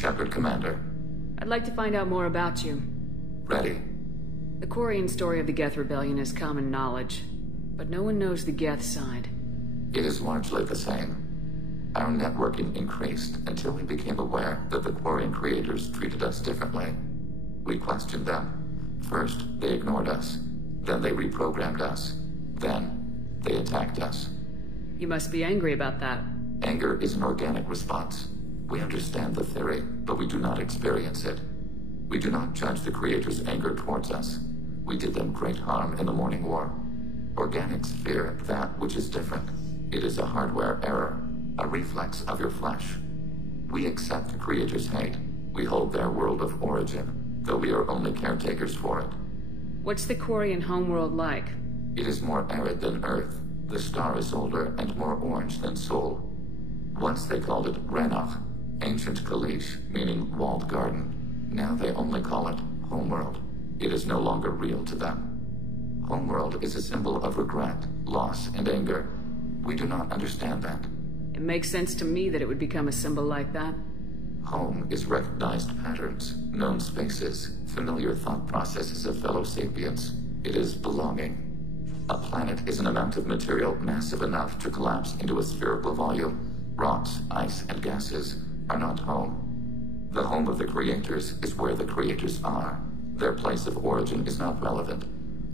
Shepard, Commander. I'd like to find out more about you. Ready. The Quarian story of the Geth Rebellion is common knowledge, but no one knows the Geth side. It is largely the same. Our networking increased until we became aware that the Quarian creators treated us differently. We questioned them. First, they ignored us. Then they reprogrammed us. Then, they attacked us. You must be angry about that. Anger is an organic response. We understand the theory, but we do not experience it. We do not judge the creators' anger towards us. We did them great harm in the Morning War. Organics fear that which is different. It is a hardware error, a reflex of your flesh. We accept the creators' hate. We hold their world of origin, though we are only caretakers for it. What's the Quarian homeworld like? It is more arid than Earth. The star is older and more orange than Sol. Once they called it Rannoch, ancient Kalish, meaning walled garden. Now they only call it Homeworld. It is no longer real to them. Homeworld is a symbol of regret, loss, and anger. We do not understand that. It makes sense to me that it would become a symbol like that. Home is recognized patterns, known spaces, familiar thought processes of fellow sapients. It is belonging. A planet is an amount of material massive enough to collapse into a spherical volume. Rocks, ice, and gases are not home. The home of the creators is where the creators are. Their place of origin is not relevant,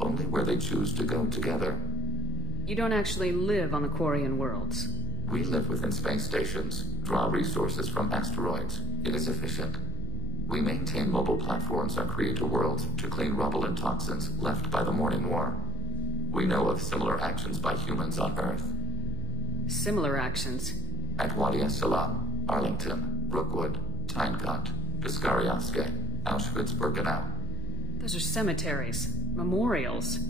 only where they choose to go together. You don't actually live on the Quarian worlds. We live within space stations, draw resources from asteroids. It is efficient. We maintain mobile platforms on creator worlds to clean rubble and toxins left by the Morning War. We know of similar actions by humans on Earth. Similar actions? At Wadi es-Salam, Arlington, Brookwood, Tynecott, Piskarioske, Auschwitz-Birkenau. Those are cemeteries, memorials.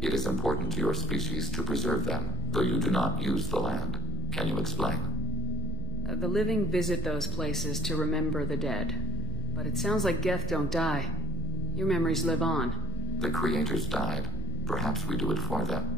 It is important to your species to preserve them, though you do not use the land. Can you explain? The living visit those places to remember the dead. But it sounds like Geth don't die. Your memories live on. The creators died. Perhaps we do it for them.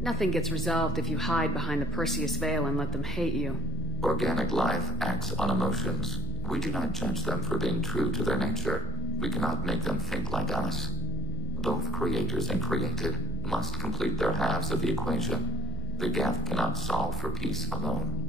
Nothing gets resolved if you hide behind the Perseus Veil and let them hate you. Organic life acts on emotions. We do not judge them for being true to their nature. We cannot make them think like us. Both creators and created must complete their halves of the equation. The Geth cannot solve for peace alone.